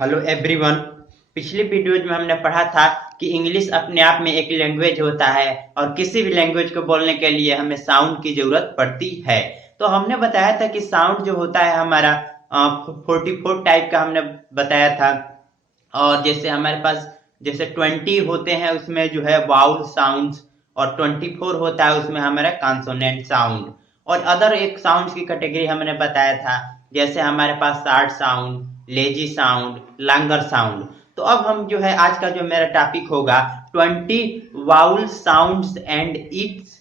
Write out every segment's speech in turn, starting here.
Hello everyone. पिछले videos में हमने पढ़ा था कि इंग्लिश अपने आप में एक लैंग्वेज होता है और किसी भी लैंग्वेज को बोलने के लिए हमें साउंड की जरूरत पड़ती है। तो हमने बताया था कि साउंड जो होता है हमारा 44 टाइप का हमने बताया था। और जैसे हमारे पास जैसे 20 होते हैं उसमें जो है वाउल साउंड्स, और 24 होता है उसमें हमारा कॉन्सोनेंट साउंड। और अदर एक साउंड्स की कैटेगरी हमने बताया था, जैसे हमारे पास short sound, lazy sound, longer sound. तो अब हम जो है आज का जो मेरा टॉपिक होगा 20 vowel sounds and it's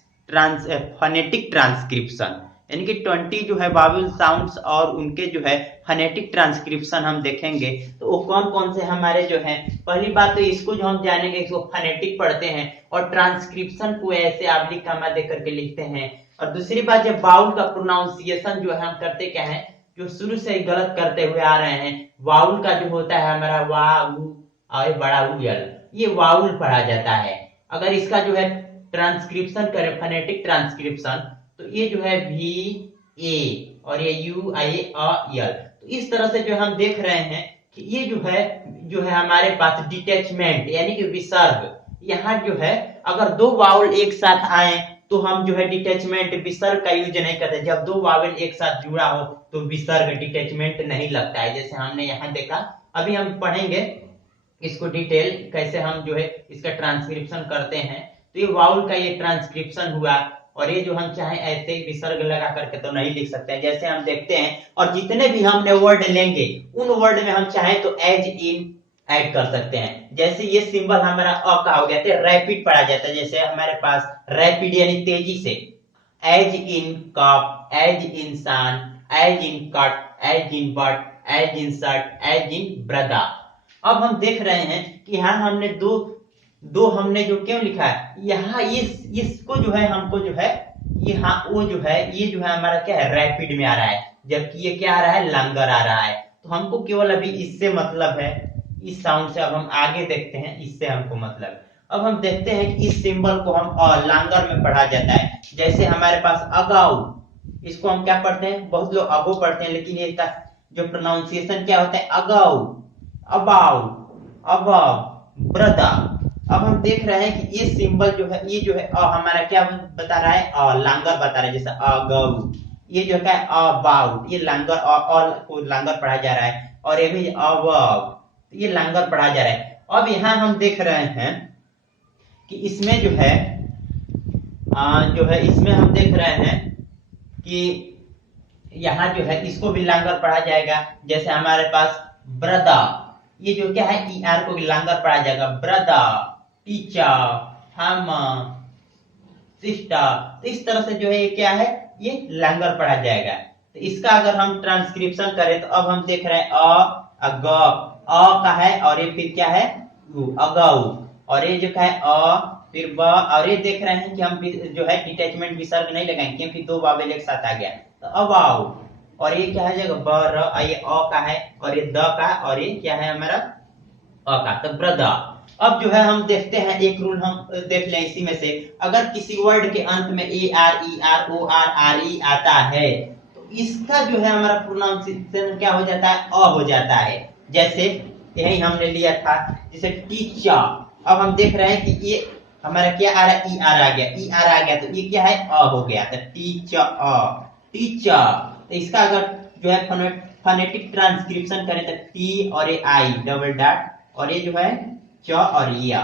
phonetic transcription, यानी कि 20 जो है वावल साउंड्स और उनके जो है फनेटिक ट्रांसक्रिप्शन हम देखेंगे। तो वो कौन कौन से हमारे जो है, पहली बात तो इसको जो हम जानेंगे इसको फनेटिक पढ़ते हैं और ट्रांसक्रिप्शन को ऐसे आबली कामा दे करके लिखते हैं। और दूसरी बात जब वाउल का प्रोनाउंसिएशन जो है हम करते क्या है, जो शुरू से ही गलत करते हुए आ रहे हैं, वाउल का जो होता है हमारा वा उ और बड़ा उ यल, ये वाउल पढ़ा जाता है। अगर इसका जो है ट्रांसक्रिप्शन करें फनेटिक ट्रांसक्रिप्शन, तो ये जो है वी ए और ये यू आई यल। तो इस तरह से जो हम देख रहे हैं कि ये जो है हमारे पास डिटैचमेंट यानी कि विसर्ग, यहाँ जो है अगर दो वाउल एक साथ आए तो हम जो है डिटैचमेंट विसर्ग का यूज नहीं करते। जब दो वावल एक साथ जुड़ा हो तो विसर्ग डिटैचमेंट नहीं लगता है, जैसे हमने यहाँ देखा। अभी हम पढ़ेंगे इसको डिटेल कैसे हम जो है इसका ट्रांसक्रिप्शन करते हैं। तो ये वाउल का ये ट्रांसक्रिप्शन हुआ, और ये जो हम चाहे ऐसे विसर्ग लगा करके तो नहीं लिख सकते हैं, जैसे हम देखते हैं। और जितने भी हमने वर्ड लेंगे उन वर्ड में हम चाहे तो एज इन ऐड कर सकते हैं। जैसे ये सिंबल हमारा अ का हो गया तो रैपिड पढ़ा जाता है, जैसे हमारे पास रैपिड यानी तेजी से, as in cup, as in sun, as in cut, as in but, as in shirt, as in brother. अब हम देख रहे हैं कि यहाँ हमने दो दो हमने जो क्यों लिखा है, यहाँ इसको जो है हमको जो है यहाँ वो जो है ये जो है हमारा क्या है रैपिड में आ रहा है, जबकि ये क्या आ रहा है लंगर आ रहा है। तो हमको केवल अभी इससे मतलब है, इस साउंड से। अब हम आगे देखते हैं इससे हमको मतलब। अब हम देखते हैं कि इस सिंबल को हम लांगर में पढ़ा जाता है। जैसे हमारे पास अगाउ, इसको हम क्या पढ़ते हैं, बहुत लोग अबो पढ़ते हैं, लेकिन ये जो प्रोनाउंसिएशन क्या होता है अगाउ, अबाउ, अबव, ब्रदा। अब हम देख रहे हैं कि ये सिंबल जो है ये जो है हमारा क्या बता रहा है लांगर बता रहा है, जैसे अगौ। ये जो है अबाउट, ये लांगर को लांगर पढ़ा जा रहा है। और ये भी अबव, ये लांगर पढ़ा जा रहा है। अब यहाँ हम देख रहे हैं कि इसमें जो है इसमें हम देख रहे हैं कि यहाँ जो है इसको भी लांगर पढ़ा जाएगा। जैसे हमारे पास ब्रदा, ये जो क्या है ई आर को लांगर पढ़ा जाएगा, ब्रदा, टीचर, फार्मर, सिस्टर। तो इस तरह से जो है ये क्या है ये लांगर पढ़ा जाएगा। तो इसका अगर हम ट्रांसक्रिप्शन करें तो अब हम देख रहे हैं अ का है, और ये फिर क्या है अगौ, और ये जो है फिर ब, और ये देख रहे हैं कि हम जो है डिटैचमेंट विसर्ग नहीं लगाएंगे क्योंकि दो वावेल एक साथ आ गया। तो अबाउ, और ये क्या है जगह ब र, ये अ का है, और ये द का, और ये क्या है हमारा अ का, तो ब्रदा। अब जो है हम देखते हैं एक रूल हम देख लें इसी में से, अगर किसी वर्ड के अंत में A R E R O R R E आता है तो इसका जो है हमारा प्रोनाउंसिएशन क्या हो जाता है अ हो जाता है। जैसे यही हमने लिया था जैसे टीचर। अब हम देख रहे हैं कि ये हमारा क्या आ रहा है ई आर आ गया, ई आर आ गया, तो ये क्या है अ हो गया, तो टीचर टीचर। तो इसका अगर जो है फोनेटिक ट्रांसक्रिप्शन करें तो टी और ये आई डबल डॉट, और ये जो है च और या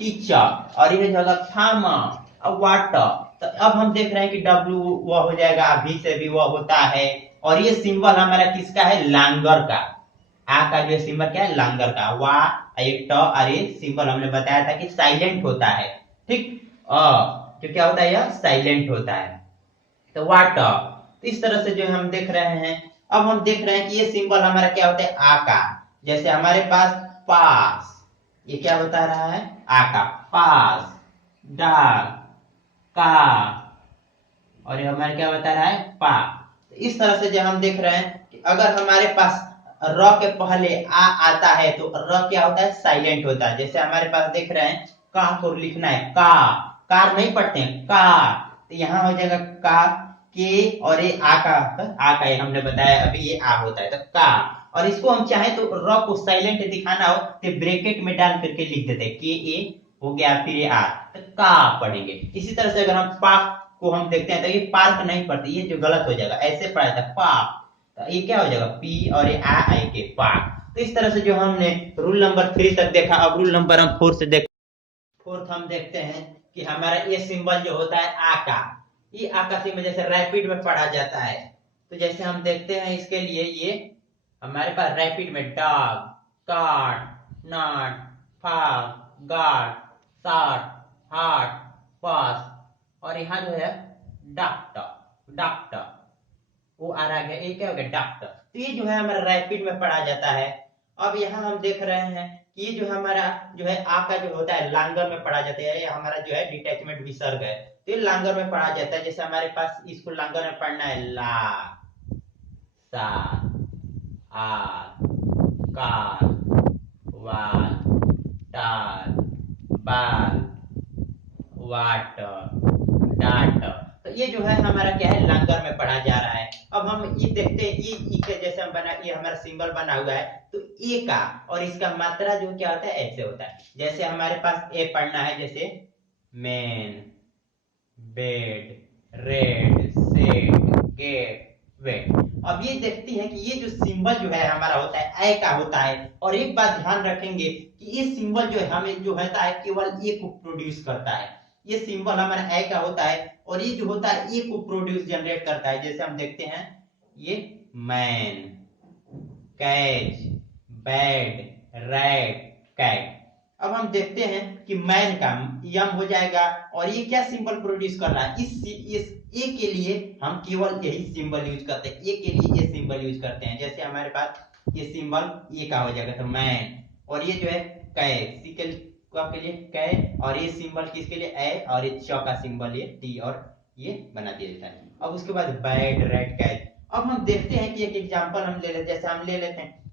टीचर, और ये जगह फार्मर और वाटर। तो अब हम देख रहे हैं कि डब्ल्यू वह हो जाएगा, अभी से भी वह होता है। और ये सिंबल हमारा किसका है लांगर का, आ का जो सिंबल क्या है लांगर का, वाह ये ट, और ये सिंबल हमने बताया था कि साइलेंट होता है, ठीक। जो क्या होता है यह साइलेंट होता है, तो वाटर। तो इस तरह से जो हम देख रहे हैं। अब हम देख रहे हैं कि ये सिंबल हमारा क्या होता है आ का, जैसे हमारे पास पास, ये क्या बता रहा है आ का, पास, डाक, का, और ये हमारे क्या बता रहा है पा। तो इस तरह से जो हम देख रहे हैं कि अगर हमारे पास र के पहले आ आता है तो र क्या होता है साइलेंट होता है। जैसे हमारे पास देख रहे हैं का को लिखना है का, कार नहीं पढ़ते हैं का, तो यहाँ हो जाएगा का के, और ये आ का ये हमने बताया अभी ये आ होता है तो का। और इसको हम चाहे तो र को साइलेंट दिखाना हो तो ब्रैकेट में डाल करके लिख देते हैं, के ए हो गया, फिर ये आर, तो का पढ़ेंगे। इसी तरह से अगर हम पाक को हम देखते हैं तो ये पार्क नहीं पढ़ते, ये जो गलत हो जाएगा, ऐसे पढ़ा था पाक, तो ये क्या हो जाएगा, पी और ये आ आई के पाक। तो इस तरह से जो हमने रूल नंबर 3 तक देखा, अब रूल नंबर हम 4 से देख, फोर्थ हम देखते हैं कि हमारा ये सिंबल जो होता है आ का, ये आ का सिंबल जैसे रैपिड में पढ़ा जाता है, तो जैसे हम देखते हैं इसके लिए ये हमारे पास रैपिड में dog, card, not, fog, guard, shot, heart, pass, और यहाँ जो है डॉक्टर, डॉक्टर वो आ रहा है, ये क्या हो गया डॉक्टर। तो ये जो है हमारा रैपिड में पढ़ा जाता है। अब यहाँ हम देख रहे हैं कि ये जो हमारा जो है आ का जो होता है लांगर में पढ़ा जाता है, ये हमारा जो है डिटैचमेंट विसर्ग है, तो ये लांगर में पढ़ा जाता है। जैसे हमारे पास इसको लांगर में पढ़ना है ला, सा, आ, कार, वाल, टाल, बाल, वाटर, डाटर, तो ये जो है हमारा क्या है लांगर में पढ़ा जा रहा है। अब हम ये देखते हैं ये ई के जैसे हम बना, ये हमारा सिंबल बना हुआ है, तो ए का और इसका मात्रा जो क्या होता है ऐसे होता है। जैसे हमारे पास ए पढ़ना है, जैसे man, bed, red, set, get, wet. अब ये देखती है कि ये जो सिंबल जो है हमारा होता है ए का होता है, और एक बात ध्यान रखेंगे कि ये सिंबल जो है हमें जो होता है केवल ए को प्रोड्यूस करता है। ये सिंबल हमारा ए का होता है और ये जो होता है ए को प्रोड्यूस जनरेट करता है। जैसे हम देखते हैं ये man, catch, bed, rat, cat. अब हम देखते हैं कि मैन का यम हो जाएगा और ये क्या सिंबल प्रोड्यूस कर रहा है, इस ए के लिए हम केवल यही सिंबल यूज करते हैं, ए के लिए ये सिंबल यूज करते हैं। जैसे हमारे पास ये सिंबल ए का हो जाएगा तो मैन, और ये जो है कै, सी के लिए कै, और ये सिंबल किसके लिए ए, और ये च का सिंबल ये टी, और ये बना दिया जाता है। अब उसके बाद बैड, रेड, कैच। अब हम देखते हैं कि एक एग्जांपल हम ले लेते हैं, जैसे हम ले लेते हैं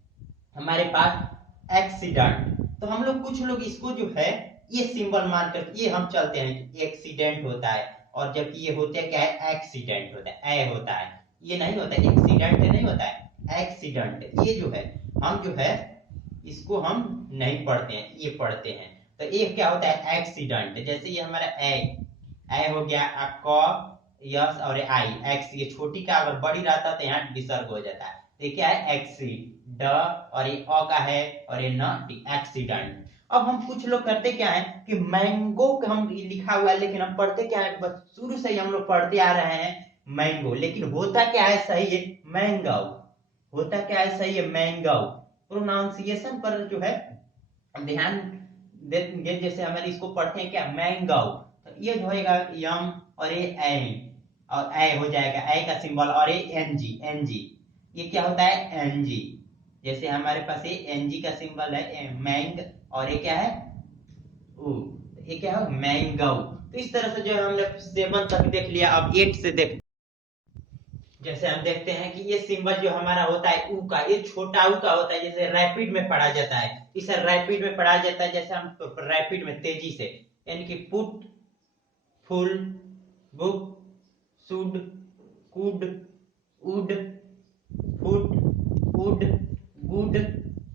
हमारे पास एक्सीडेंट, तो हम लोग कुछ लोग इसको जो है ये सिंबल मानकर ये हम चलते हैं कि एक्सीडेंट होता है, और जबकि ये होता है क्या है एक्सीडेंट होता है, ए होता है, ये नहीं होता है एक्सीडेंट नहीं होता है एक्सीडेंट। ये जो है हम जो है इसको हम नहीं पढ़ते हैं, ये पढ़ते हैं, तो ये क्या होता है एक्सीडेंट। जैसे ये हमारा ए हो गया, क, यस और आई, एक्स, ये छोटी का अगर बड़ी रहता तो यहाँ विसर्ग हो जाता है, ये क्या है एक्सीड, ड, और ये अ का है और ये न, एक्सीडेंट। अब हम कुछ लोग करते क्या है कि मैंगो हम लिखा हुआ है लेकिन हम पढ़ते क्या है, बस शुरू से ही हम लोग पढ़ते आ रहे हैं मैंगो, लेकिन होता क्या है सही है मैंगो, होता क्या है सही है मैंगो। प्रोनाउंसिएशन पर जो है ध्यान देंगे, जैसे हमारे इसको पढ़ते हैं क्या मैंगो, तो ये जो होगा यम, और ये ए, और ए हो जाएगा ए का सिंबल, और ये एनजी, एनजी, ये क्या होता है एनजी। जैसे हमारे पास ये एनजी का सिंबल है मैंग, और ये क्या है ऊ, ये क्या है मैंगो। तो इस तरह से जो है हमने 7 तक देख लिया, अब 8 से देख, जैसे हम देखते हैं कि ये सिंबल जो हमारा होता है ऊ का, ये छोटा ऊ का होता है, जैसे रैपिड में पढ़ा जाता है, इसे रैपिड में पढ़ा जाता है, जैसे हम रैपिड में तेजी से, यानी कि put, full, book, should, could, would, foot, would, good,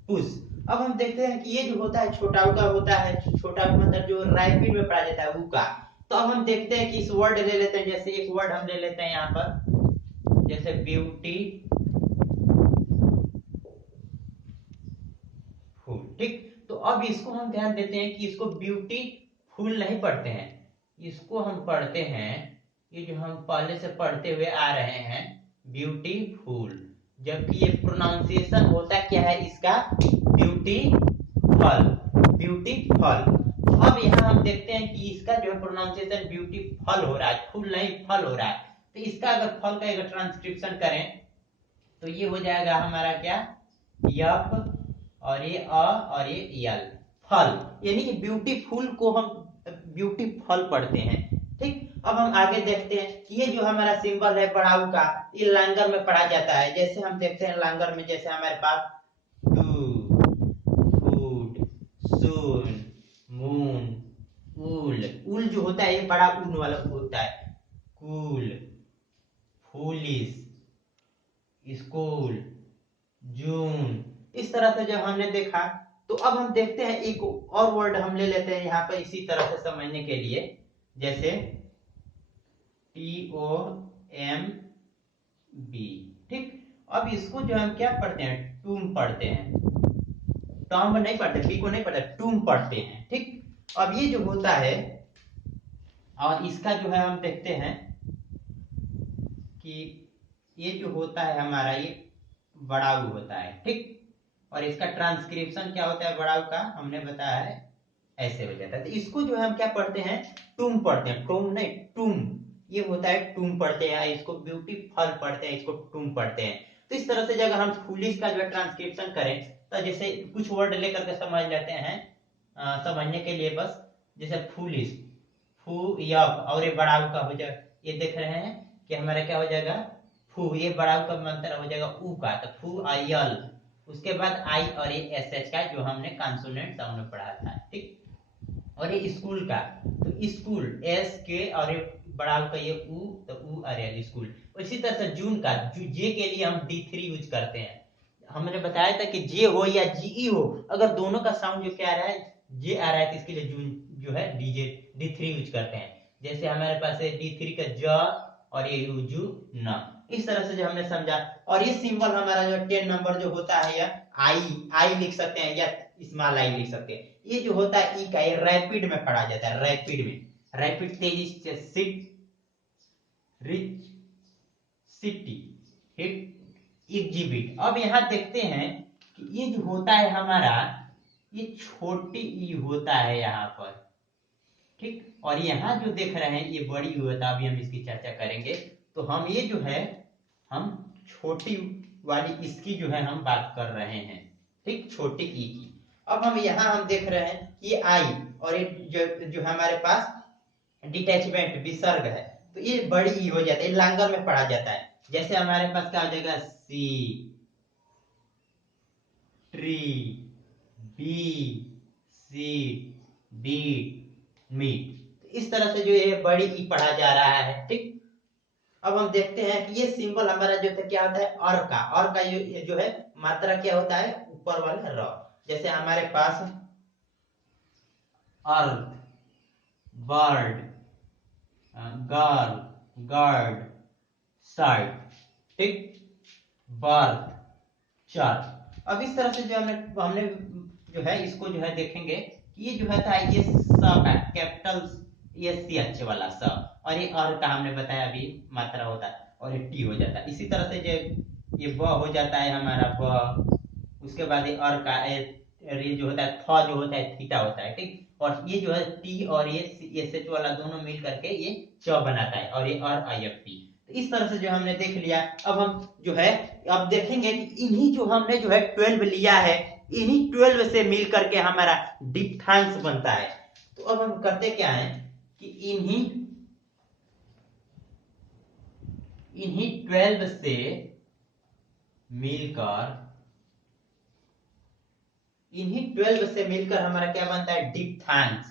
push. अब हम देखते हैं कि ये जो होता है छोटा ऊ का होता है, छोटा ऊ मतलब जो रैपिड में पढ़ा जाता है ऊ का। तो अब हम देखते हैं कि इस वर्ड ले लेते हैं, जैसे एक वर्ड हम ले लेते हैं यहाँ पर, जैसे ब्यूटी फुल, ठीक। तो अब इसको हम ध्यान देते हैं कि इसको ब्यूटीफुल नहीं पढ़ते हैं, इसको हम पढ़ते हैं, ये जो हम पहले से पढ़ते हुए आ रहे हैं ब्यूटीफुल, जबकि ये प्रोनाउंसिएशन होता क्या है इसका ब्यूटीफुल, ब्यूटीफुल। अब यहाँ हम देखते हैं कि इसका जो है प्रोनाउंसिएशन ब्यूटीफुल हो रहा है, फुल नहीं फल हो रहा है, तो इसका अगर फल का अगर ट्रांसक्रिप्शन करें तो ये हो जाएगा हमारा क्या यप, और ये अ, और ये यल, फल, यानी कि ब्यूटीफुल को हम ब्यूटीफुल पढ़ते हैं, ठीक। अब हम आगे देखते हैं कि ये जो हमारा सिंबल है पढ़ाऊ का, ये लांगर में पढ़ा जाता है। जैसे हम देखते हैं लांगर में, जैसे हमारे पास डू, फूड, सून, मून, उल, उल जो होता है ये बड़ा ऊन वाला होता है, कूल, फूलिश, स्कूल, जून। इस तरह से जब हमने देखा तो अब हम देखते हैं एक और वर्ड हम ले लेते हैं यहाँ पर इसी तरह से समझने के लिए, जैसे TOMB। ठीक, अब इसको जो हम क्या पढ़ते हैं, टूम पढ़ते हैं, टॉम्ब नहीं पढ़ते, बी को नहीं पढ़ते, टूम पढ़ते हैं। ठीक, अब ये जो होता है और इसका जो है हम देखते हैं कि ये जो होता है हमारा ये बड़ाऊ होता है। ठीक, और इसका ट्रांसक्रिप्शन क्या होता है बड़ाऊ का, हमने बताया है ऐसे हो जाता है। तो इसको जो है हम क्या पढ़ते हैं, टूम पढ़ते हैं, टूम नहीं टूम, ये होता है टूम पढ़ते हैं, इसको ब्यूटीफुल पढ़ते हैं, इसको टूम पढ़ते हैं। तो इस तरह से अगर हम फुलिश का जो है ट्रांसक्रिप्शन करें तो जैसे कुछ वर्ड लेकर के समझ लेते हैं, समझने के लिए बस, जैसे फुलिश, फू यक, और ये बड़ाऊ का हो जाएगा, ये देख रहे हैं कि हमारा क्या हो जाएगा, फू, ये बड़ाऊ का मंत्र हो जाएगा ऊ का, तो फू आयल, उसके बाद आई और ये एस एच का जो हमने कॉन्सोनेंट साउंड में पढ़ा था। ठीक, और ये स्कूल का, तो स्कूल एस के और ये बड़ाऊ का ये ऊ, तो ऊ और ये स्कूल। इसी तरह से जून का, जे के लिए हम D3 यूज करते हैं। हमने बताया था कि जे हो या जीई हो, अगर दोनों का साउंड जो क्या आ रहा है, जे आ रहा है, तो इसके लिए जून जो है D3 यूज करते हैं। जैसे हमारे पास है D3 का ज और ये यूजू न। इस तरह से जो हमने समझा, और ये सिंबल हमारा जो 10 नंबर जो होता है, या आई लिख सकते हैं या स्मॉल आई लिख सकते हैं। ये जो होता है ई का, ये रैपिड में पढ़ा जाता है, रैपिड में, रैपिड तेजी से, सिट रिच सिटी, एग्जिबिट। अब यहाँ देखते हैं कि ये जो होता है हमारा, ये छोटी ई होता है यहाँ पर। ठीक, और यहाँ जो देख रहे हैं ये बड़ी ई होता है, अभी हम इसकी चर्चा करेंगे। तो हम ये जो है हम छोटी वाली इसकी जो है हम बात कर रहे हैं। ठीक, छोटी ई की। अब हम यहाँ हम देख रहे हैं ये आई, और ये जो हमारे पास डिटैचमेंट विसर्ग है, तो ये बड़ी ई हो जाता है, लांगर में पढ़ा जाता है। जैसे हमारे पास क्या हो जाएगा, see tree, be seat, beat meet. इस तरह से जो ये बड़ी ई पढ़ा जा रहा है। ठीक, अब हम देखते हैं कि ये सिंबल हमारा जो था क्या होता है, और का, और का ये जो है मात्रा क्या होता है, ऊपर वाला र। जैसे हमारे पास अर्थ, बर्ड, गर्ल, गर्ड, साइड, ठीक, बर्थ, चर्च। अब इस तरह से जो हमने जो है इसको जो है देखेंगे कि ये जो है था, ये स का कैपिटल, ये सी अच्छे वाला स, और ये और का हमने बताया अभी मात्रा होता है, और ये टी हो जाता है। इसी तरह से जो ये ब हो जाता है हमारा ब, उसके बाद ये और का ये जो होता है थ, जो होता है थीटा होता है। ठीक, और ये जो है टी और ये एस एच वाला दोनों मिल करके ये च बनाता है, और ये और आई एफ टी। इस तरह से जो हमने देख लिया। अब हम जो है अब देखेंगे कि इन्हीं जो हमने जो है 12 लिया है, इन्हीं 12 से मिल करके हमारा डिप्थांस बनता है। तो अब हम करते क्या है कि इन्हीं 12 से मिलकर हमारा क्या बनता है, डिप्थांस,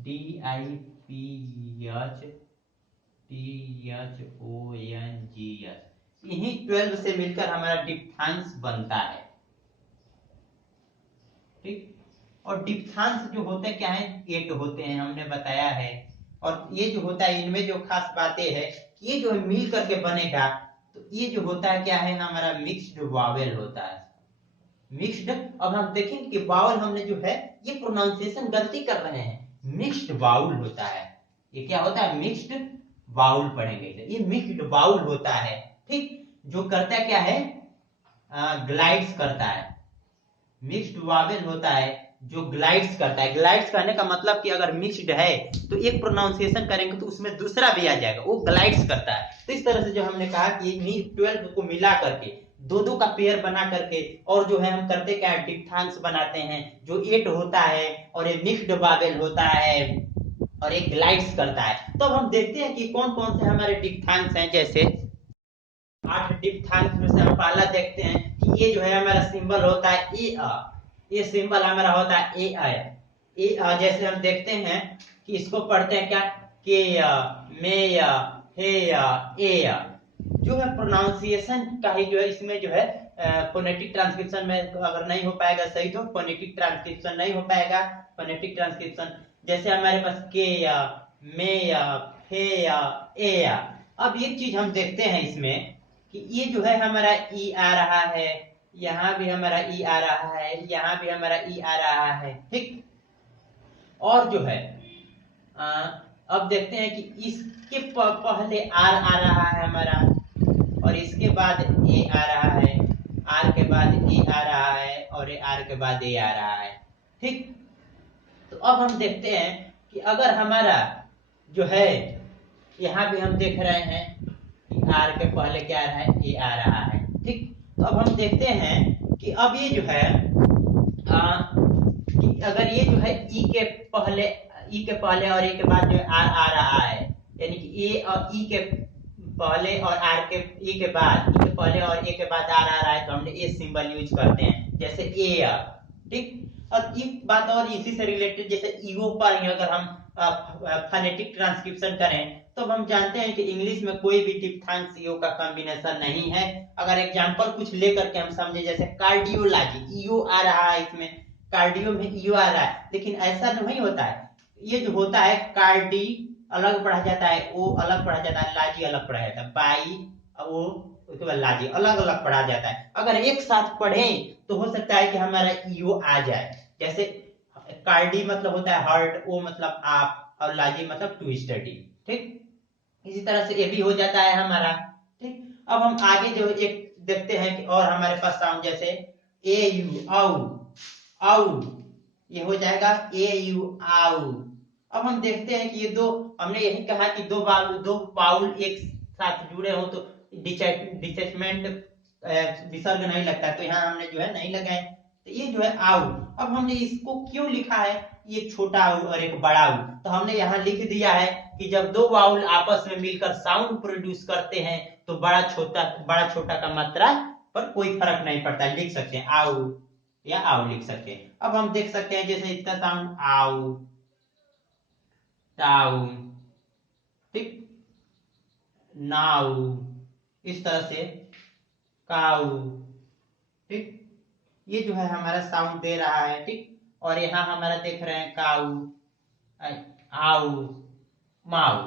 DIPHTHONGS। इन्हीं 12 से मिलकर हमारा डिप्थांस बनता है। ठीक, और डिप्थांस जो होते क्या है, 8 होते हैं, हमने बताया है। और ये जो होता है इनमें जो खास बातें है, ये जो मिल करके बनेगा, तो ये जो होता है क्या है हमारा, मिक्स्ड वावेल होता है, मिक्स्ड। अब हम देखेंगे कि वावल हमने जो है ये प्रोनाउंसिएशन गलती कर रहे हैं, मिक्स्ड वाउल होता है। ये क्या होता है, मिक्स्ड वाउल पढ़ेंगे, ये मिक्स्ड वाउल होता है। ठीक, जो करता है क्या है, ग्लाइड्स करता है, मिक्स्ड वावेल होता है जो ग्लाइड्स करता है। ग्लाइड्स कहने का मतलब कि अगर मिक्स्ड है तो एक प्रोनाउंसिएशन करेंगे तो उसमें दूसरा भी आ जाएगा, वो ग्लाइड्स करता है। तो इस तरह से जो हमने कहा कि 12 को मिला करके दो का पेयर बना करके, और जो है हम करते क्या है, डिप्थांस बनाते हैं, जो 8 होता है, और ये मिक्स्ड वावेल होता है, और एक ग्लाइड्स करता है। तो अब हम देखते हैं कि कौन कौन से हमारे डिप्थांस हैं। जैसे 8 डिप्थांस में से हम पहला देखते हैं कि ये जो है हमारा सिंबल होता है ए अ, ये सिंबल हमारा होता है ए अ। जैसे हम देखते हैं कि इसको पढ़ते हैं क्या, के अ, मे अ, हे अ, ए अ। जो है प्रोनाउंसिएशन का ही जो है इसमें जो है फोनेटिक ट्रांसक्रिप्शन में अगर नहीं हो पाएगा सही तो फोनेटिक ट्रांसक्रिप्शन नहीं हो पाएगा। फोनेटिक ट्रांसक्रिप्शन जैसे हमारे पास के या, मे या, फे या, ए या। अब एक चीज हम देखते हैं इसमें कि ये जो है हमारा ई आ रहा है, यहाँ भी हमारा ई आ रहा है, यहाँ भी हमारा ई आ रहा है, ठीक। और जो है अब देखते हैं कि इसके पहले आर आ रहा है हमारा, और इसके बाद ए आ रहा है, आर के बाद ए आ रहा है, और आर के बाद ए आ रहा है, ठीक। तो अब हम देखते हैं कि अगर हमारा जो है यहाँ भी हम देख रहे हैं कि आर के पहले क्या आ रहा है, ए आ रहा है, ठीक। तो अब हम देखते हैं कि अब ये जो है कि अगर ये जो है ई के पहले और ए के बाद जो आर आ रहा है, यानी कि ए और ई के पहले और आर के ए के बाद, ई के पहले और ए के बाद आर आ रहा है, तो हमने ए सिंबल यूज करते हैं, जैसे ए, ठीक। और एक बात और इसी से रिलेटेड, जैसे ईओ पर अगर हम फोनेटिक ट्रांसक्रिप्शन करें तो हम जानते हैं कि इंग्लिश में कोई भी डिप्थांग ईओ का कॉम्बिनेशन नहीं है। अगर एग्जांपल कुछ लेकर के हम समझे, जैसे कार्डियोलॉजी, ईओ आ रहा है इसमें, कार्डियो में ईओ आ रहा है, लेकिन ऐसा नहीं होता है। ये जो होता है कार्डी अलग पढ़ा जाता है, ओ अलग पढ़ा जाता है, लाजी अलग पढ़ा जाता है, बाई ओ उसके बाद लाजी अलग अलग पढ़ा जाता है। अगर एक साथ पढ़ें तो हो सकता है कि हमारा ईओ आ जाए। जैसे कार्डी मतलब होता है हार्ट, ओ मतलब आप, और लाजी मतलब टू स्टडी, ठीक। इसी तरह से ये भी हो जाता है हमारा, ठीक। अब हम आगे जो एक देखते हैं कि और हमारे पास साउंड जैसे ए यू, आउ, आउ, ये हो जाएगा ए यू, आउ। अब हम देखते हैं कि ये दो, हमने यही कहा कि दो बाउल एक साथ जुड़े हो तो डिटैचमेंट विसर्ग नहीं लगता, तो यहाँ हमने जो है नहीं लगाए, तो ये जो है आउ। अब हमने इसको क्यों लिखा है, ये छोटा आउ और एक बड़ा आउ, तो हमने यहाँ लिख दिया है कि जब दो वाउल आपस में मिलकर साउंड प्रोड्यूस करते हैं तो बड़ा छोटा का मात्रा पर कोई फर्क नहीं पड़ता, लिख सकते हैं आउ या आउ लिख सकते हैं। अब हम देख सकते हैं जैसे इसका साउंड आउ, टाउ, ठीक, नाउ, इस तरह से काउ, ठीक। ये जो है हमारा साउंड दे रहा है, ठीक। और यहाँ हमारा देख रहे हैं काउ, आउ, माउ।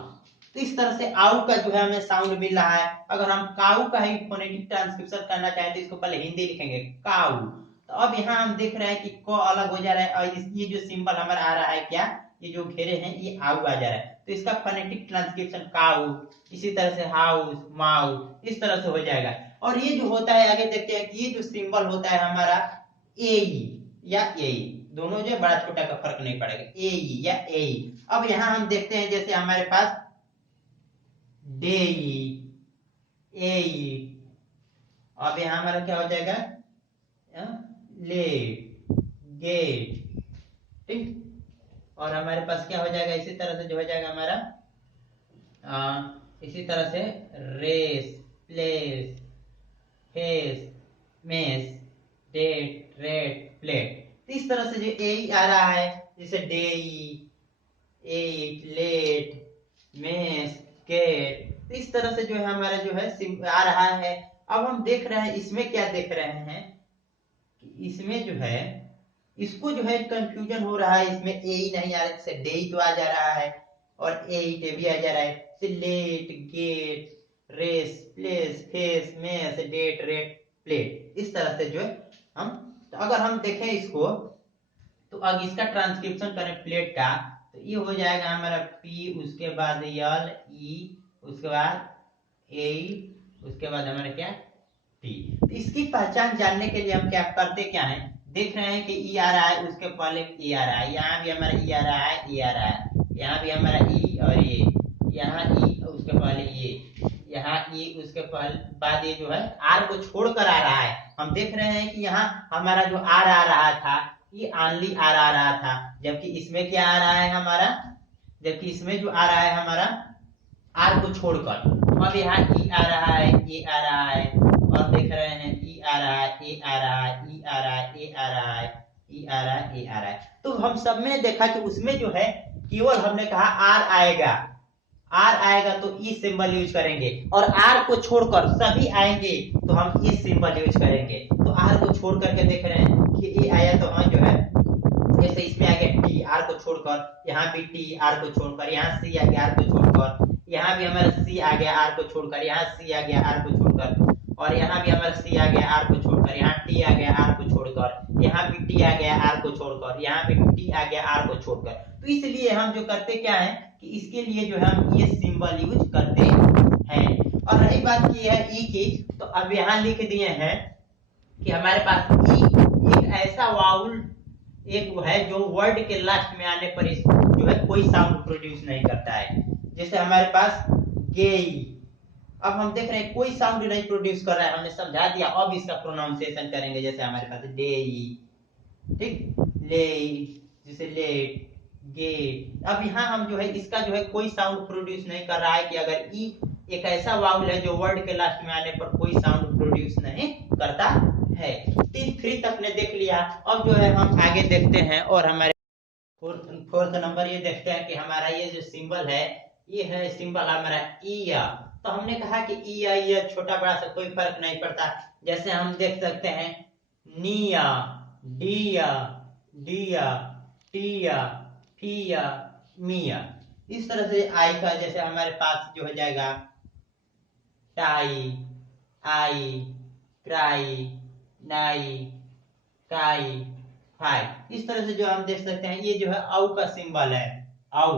तो इस तरह से आउ का जो है हमें साउंड मिल रहा है। अगर हम काउ का ही फोनेटिक ट्रांसक्रिप्शन करना चाहें तो इसको पहले हिंदी लिखेंगे काउ। तो अब यहाँ हम देख रहे हैं कि क अलग हो जा रहा है, और ये जो सिंबल हमारा आ रहा है क्या, ये जो घेरे हैं ये आउ आ जा रहा है, तो इसका फोनेटिक ट्रांसक्रिप्शन काउ। इसी तरह से हाउस, माउ, इस तरह से हो जाएगा। और ये जो होता है आगे देखते हैं कि ये जो सिंबल होता है हमारा ए या ए, दोनों जो बड़ा छोटा का फर्क नहीं पड़ेगा, ए या ए। अब यहाँ हम देखते हैं जैसे हमारे पास डे, ए, अब यहाँ हमारा क्या हो जाएगा, ले, गेट, ठीक। और हमारे पास क्या हो जाएगा, इसी तरह से जो हो जाएगा हमारा इसी तरह से race, place, face, mess, date, rate, plate. तो इस तरह से जो ए आ रहा है, जैसे day, ate, late, mess, get, तो इस तरह से जो है हमारा जो है आ रहा है। अब हम देख रहे हैं इसमें क्या देख रहे हैं कि इसमें जो है इसको जो है कंफ्यूजन हो रहा है, इसमें ए ही नहीं आ रहा है, जैसे डे तो आ जा रहा है और ए भी आ जा रहा है, जैसे let, get, race, place, face, mess, date, rate, plate. इस तरह से जो है हम, तो अगर हम देखें इसको तो अब इसका ट्रांसक्रिप्शन करें प्लेट का, तो ये हो जाएगा हमारा पी, उसके बाद यल, ई, उसके बाद ए, उसके बाद हमारा क्या टी। तो इसकी पहचान जानने के लिए हम क्या करते क्या है, देख रहे हैं कि ई आ रहा है, उसके पहले ई आ रहा है, यहाँ भी हमारा ई आ रहा है, ई आ रहा है, यहाँ भी हमारा ई और ये, यहाँ ई उसके पहले ये, यहाँ ई उसके बाद ये जो है आर को छोड़कर आ रहा है। हम देख रहे हैं कि यहाँ हमारा जो आर आ रहा था ये ऑनली आर आ रहा था, जबकि इसमें क्या आ रहा है हमारा, जबकि इसमें जो आ रहा है हमारा आर को छोड़कर। अब यहाँ ई आ रहा है, ए आ रहा है, और देख रहे हैं ई आ रहा है, ए आ रहा है, ई आ रहा है, ए आ रहा है, ई आ रहा है, ए आ रहा है। तो हम सब में देखा कि उसमें जो है केवल हमने कहा आर आएगा, आर आएगा तो ई सिंबल यूज करेंगे, और आर को छोड़कर सभी आएंगे तो हम ई सिंबल यूज करेंगे। तो आर को छोड़ करके देख रहे हैं कि ए आया तो हम जो है जैसे इसमें आ गया टी, आर को छोड़कर यहाँ भी टी, आर को छोड़कर यहाँ सी आ गया, आर को छोड़कर यहाँ भी हमारा सी आ गया, आर को छोड़कर यहाँ सी आ गया, आर को छोड़कर, और यहाँ भी हमारा सी आ गया, आर को छोड़कर, यहाँ टी आ गया, आर को छोड़कर, यहाँ भी टी आ गया, आर को छोड़कर, यहाँ पे टी आ गया, आर को छोड़कर। तो इसलिए हम जो करते क्या है कि इसके लिए जो है हम ये सिंबल यूज करते हैं। और रही बात की है ई की, तो अब यहाँ लिख दिए हैं कि हमारे पास ई एक ऐसा वाउल एक है जो वर्ड के लास्ट में आने पर इस जो है कोई साउंड प्रोड्यूस नहीं करता है। जैसे हमारे पास गेई, अब हम देख रहे हैं कोई साउंड नहीं प्रोड्यूस कर रहा है, हमने समझा दिया। अब इसका प्रोनाउंसिएशन करेंगे, जैसे हमारे पास डेई, ठीक, ले, जैसे लेट, गेट। अब यहाँ हम जो है इसका जो है कोई साउंड प्रोड्यूस नहीं कर रहा है कि अगर ई एक ऐसा वाउल है जो वर्ड के लास्ट में आने पर कोई साउंड प्रोड्यूस नहीं करता है। 3 तक ने देख लिया। अब जो है हम आगे देखते हैं और हमारे फोर्थ नंबर ये देखते हैं कि हमारा ये जो सिंबल है, ये है सिंबल हमारा ईया। तो हमने कहा कि ईया या छोटा बड़ा सा कोई फर्क नहीं पड़ता। जैसे हम देख सकते हैं निया, डिया, डिया, टिया, फिया, मिया। इस तरह से आई का जैसे हमारे पास जो हो जाएगा टाई, आई, क्राई, नाई, काई, फाई। इस तरह से जो हम देख सकते हैं ये जो है औ का सिंबल है, औ।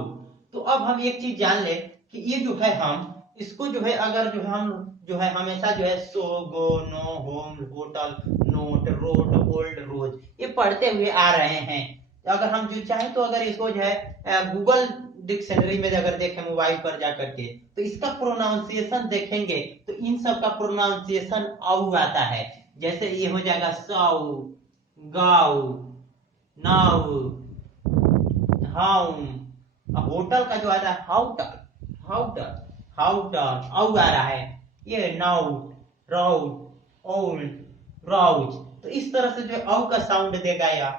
तो अब हम एक चीज जान ले कि ये जो है हम इसको जो है अगर जो हम जो है हमेशा जो है so, go, no, home, hotel, note, road, old, rose ये पढ़ते हुए आ रहे हैं। तो अगर हम जो चाहें तो अगर इसको जो है गूगल डिक्शनरी में अगर देखें मोबाइल पर जाकर के तो इसका प्रोनाउंसिएशन देखेंगे तो इन सब का प्रोनाउंसिएशन औ आता है। जैसे ये हो जाएगा सौ, गाउ, नाउ, हाउम। होटल का जो आता है हाउटल, हाउटल, हाउटल, औ आ रहा है। ये नाउट, राउट, ओल्ड, राउज। तो इस तरह से जो औ का साउंड देगा या,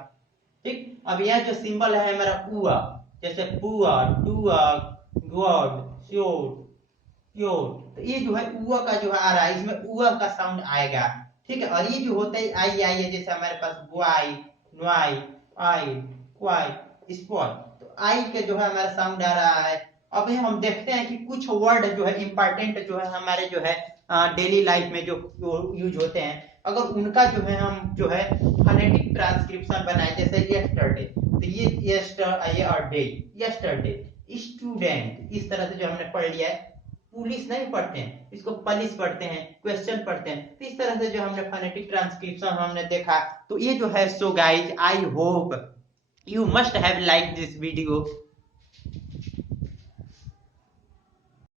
ठीक। अब यह जो सिंबल है हमारा उआ, जैसे पुआ, टुआ, गॉड, श्योर, प्योर। तो ये जो है उआ का जो आ रहा है, इसमें उआ का साउंड आएगा, ठीक है। और ये जो होता है आई आई है, जैसे हमारे पास बुआई, नुआई, आई, क्वाई, स्पॉट। तो आई के जो है हमारा साउंड आ रहा है। अब हम देखते हैं कि कुछ वर्ड जो है इंपॉर्टेंट जो है हमारे जो है डेली लाइफ में जो यूज होते हैं, अगर उनका जो है हम जो है फोनेटिक ट्रांसक्रिप्शन बनाए, जैसे यस्टरडे, तो ये यस्टर, ये और डे, यस्टरडे, स्टूडेंट। इस तरह से जो हमने पढ़ लिया है। पुलिस नहीं पढ़ते हैं, इसको पुलिस पढ़ते हैं, क्वेश्चन पढ़ते हैं। तो इस तरह से जो हमने फोनेटिक ट्रांसक्रिप्शन हमने देखा। तो ये जो है so guys, I hope you must have liked this video